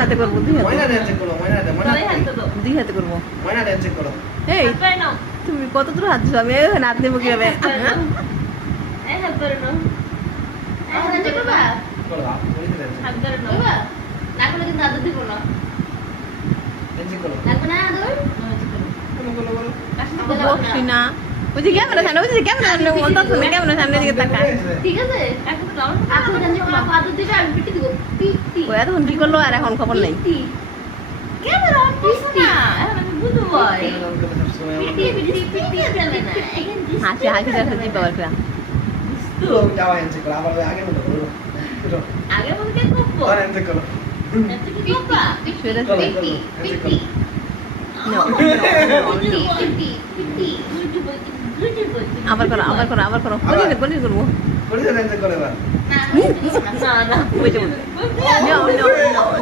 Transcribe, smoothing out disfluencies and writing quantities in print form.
হাতে করবো দুই হাতে করবো দুই হাতে করবো এই তুমি কত দূর হাত দিছো আমি হাত নেবো কিভাবে বসি না বুঝি ক্যামেরা সামনে বুঝি ক্যামেরা সামনে অন্তত ক্যামেরা সামনে দিকে তাকা ঠিক আছে ওই এতক্ষণ কি করলো আর এখন খবর নেই ক্যামেরা অন করছ না এখন আমি বুঝবো ভাই হাসি হাসি দেখে দিতে পারবে আগে বলতে করবো আবার করো আবার করো আবার করো গলি করবো না না বুঝে বুঝে